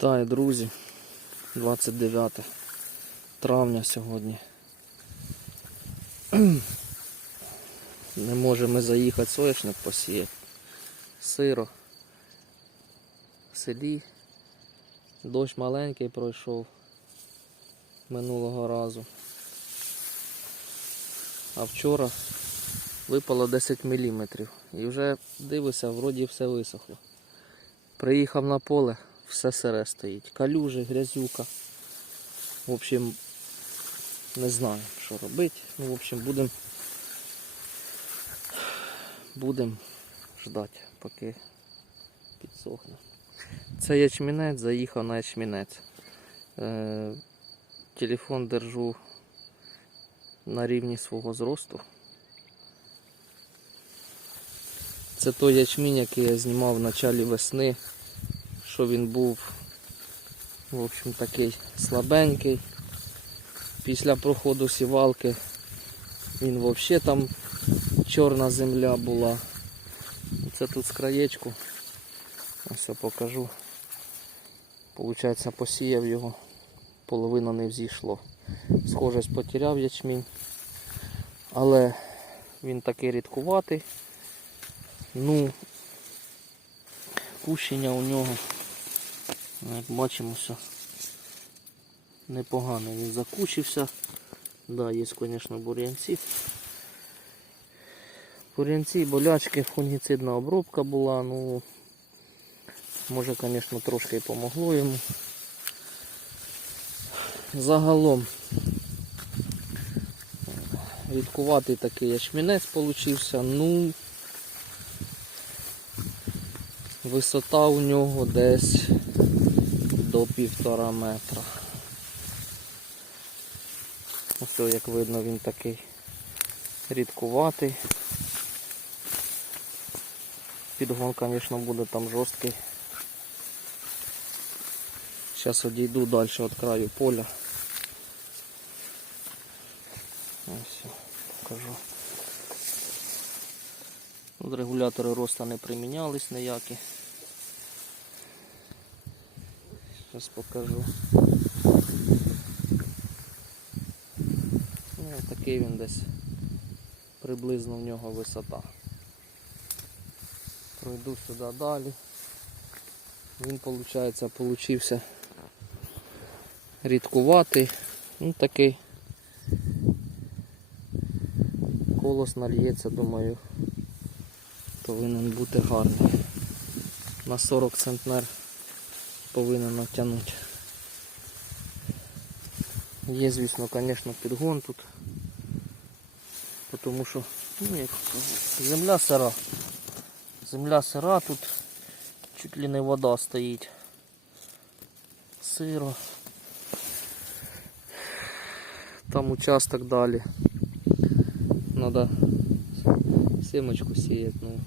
Вітаю, друзі. 29 травня сьогодні. Не можемо заїхати соняшник посіяти. Сиро. В селі. Дощ маленький пройшов минулого разу. А вчора випало 10 мм. І вже дивишся, вроді все висохло. Приїхав на поле, все сире стоїть. Калюжі, грязюка. В общем, не знаю, що робити. Ну, в общем, будемо будем ждати, поки підсохне. Це ячмінець, заїхав на ячмінець. Е, телефон держу на рівні свого зросту. Це той ячмінь, який я знімав в началі весни, що він був в общем, такий слабенький. Після проходу сівалки він взагалі там чорна земля була. Це тут з краєчку. Ось я покажу. Получається посіяв його, половина не взійшло. Схожість потеряв ячмінь. Але він такий рідкуватий. Ну, кущення у нього, як бачимо, все непогано. Він закучився. Да, є, звісно, бур'янці. Бур'янці, болячки, фунгіцидна обробка була, ну може, звісно, трошки і помогло йому. Загалом рідкуватий такий ячмінець получився, ну Висота у нього десь до півтора метра. Ось як видно він такий рідкуватий. Підгон, звісно, буде там жорсткий. Зараз одійду далі від краю поля. Ось, покажу. Регулятори росту не примінялись ніякі. Зараз покажу. Ну, такий він десь приблизно в нього висота. Пройду сюди далі. Він виходить, получився рідкуватий, ну такий колос нальється, думаю, повинен бути гарний. На 40 центнер повинен натягнути. Є, звісно, звісно, підгон тут. Тому що ну, як, земля сира. Земля сира, тут чуть ли не вода стоїть. Сиро. Там участок далі. Надо семочку сіяти, ну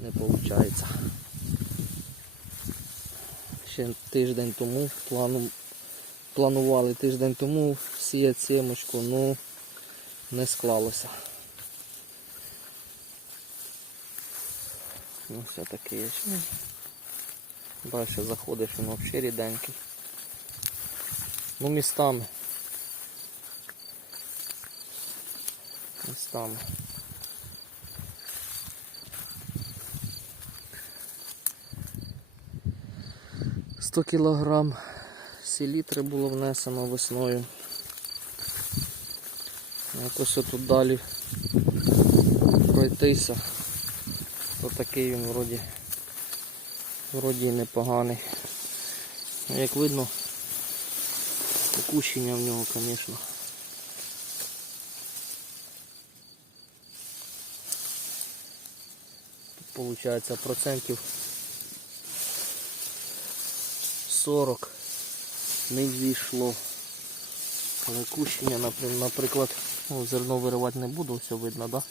не виходить. Ще тиждень тому плану, планували тиждень тому сіяти семочку, ну не склалося. Ну все таки ячмінь. Далі заходиш, він взагалі ріденький. Ну містами. Містами. Сто кілограм селітри було внесено весною. Якось тут далі пройтися. То такий він вроді вроді непоганий. Ну, Як видно, покущення в нього, звісно. Тут виходить процентів 40 не ввійшло. Але наприклад, ну, зерно виривати не буду, все видно, да?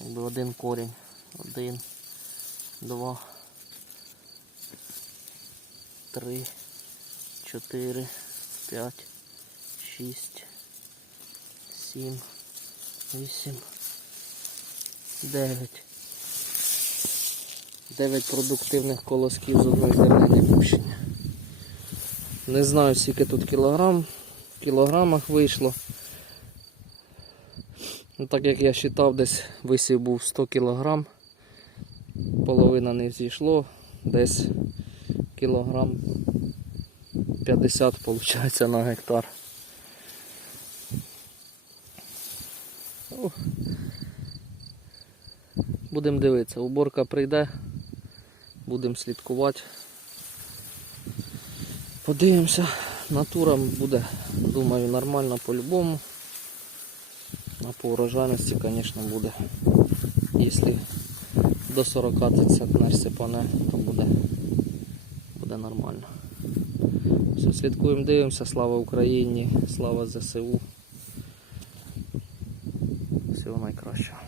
Якби один корінь. Один, два, три, чотири, п'ять, шість, сім, вісім, дев'ять. Дев'ять продуктивних колосків з одної зернини кущення. Не знаю, скільки тут кілограм. В кілограмах вийшло. Ну, так як я вважав, десь висів був 100 кілограм. Половина не зійшло, десь кілограм 50 виходить на гектар. Будемо дивитися, уборка прийде, будемо слідкувати. Подивимося, натура буде, думаю, нормально по-любому. А по урожайності, звісно, буде. Якщо до 40 центнер сипане, то буде, буде нормально. Все, слідкуємо, дивимося. Слава Україні, слава ЗСУ. Всього найкращого.